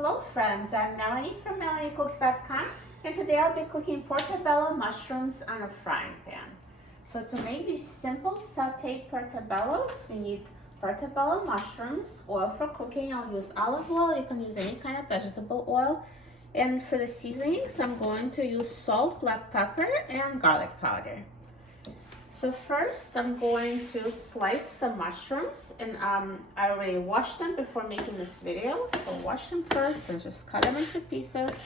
Hello friends, I'm Melanie from MelanieCooks.com, and today I'll be cooking portobello mushrooms on a frying pan. So to make these simple sauteed portobellos, we need portobello mushrooms, oil for cooking. I'll use olive oil, you can use any kind of vegetable oil. And for the seasonings, I'm going to use salt, black pepper, and garlic powder. So first, I'm going to slice the mushrooms, and I already washed them before making this video. So wash them first and just cut them into pieces.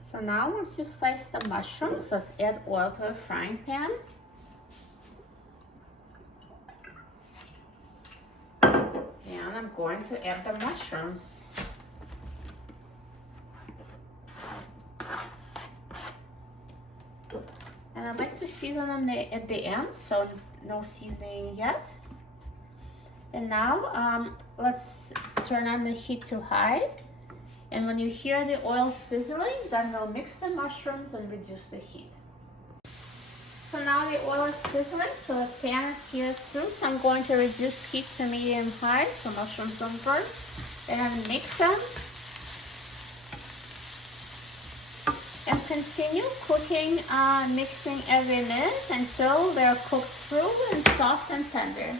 So now once you slice the mushrooms, let's add oil to the frying pan. And I'm going to add the mushrooms. And I like to season them at the end, so no seasoning yet. And now let's turn on the heat to high. And when you hear the oil sizzling, then we'll mix the mushrooms and reduce the heat. So now the oil is sizzling, so the pan is heated through. So I'm going to reduce heat to medium high so mushrooms don't burn. And mix them. And continue cooking, mixing every minute until they're cooked through and soft and tender.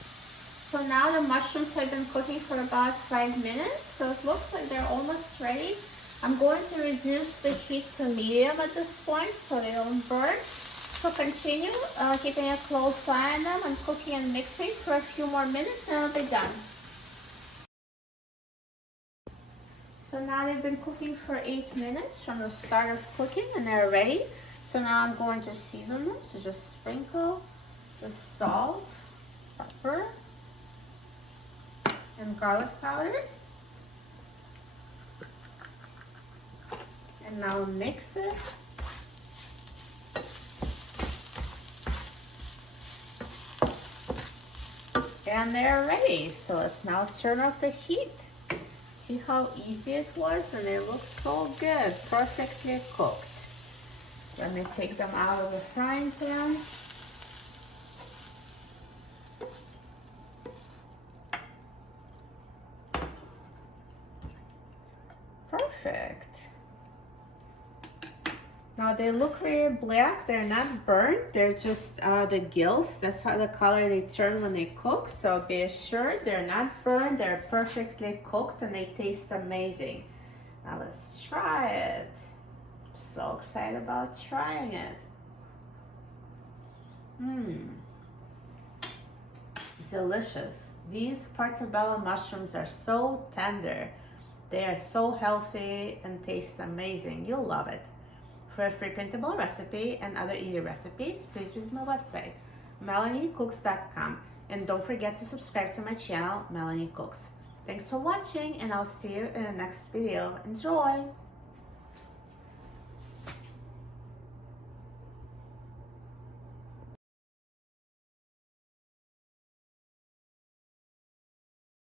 So now the mushrooms have been cooking for about 5 minutes, so it looks like they're almost ready. I'm going to reduce the heat to medium at this point so they don't burn. So continue keeping a close eye on them and cooking and mixing for a few more minutes and it'll be done. So now they've been cooking for 8 minutes from the start of cooking and they're ready. So now I'm going to season them. So just sprinkle the salt, pepper, and garlic powder. And now mix it. And they're ready. So let's now turn off the heat. See how easy it was, and they look so good, perfectly cooked. Let me take them out of the frying pan. Perfect. Now they look very black, they're not burnt, they're just the gills. That's how the color they turn when they cook. So be assured they're not burnt, they're perfectly cooked and they taste amazing. Now let's try it. I'm so excited about trying it. Delicious. These portobello mushrooms are so tender. They are so healthy and taste amazing. You'll love it. For a free printable recipe and other easy recipes, please visit my website, MelanieCooks.com. And don't forget to subscribe to my channel, Melanie Cooks. Thanks for watching, and I'll see you in the next video. Enjoy!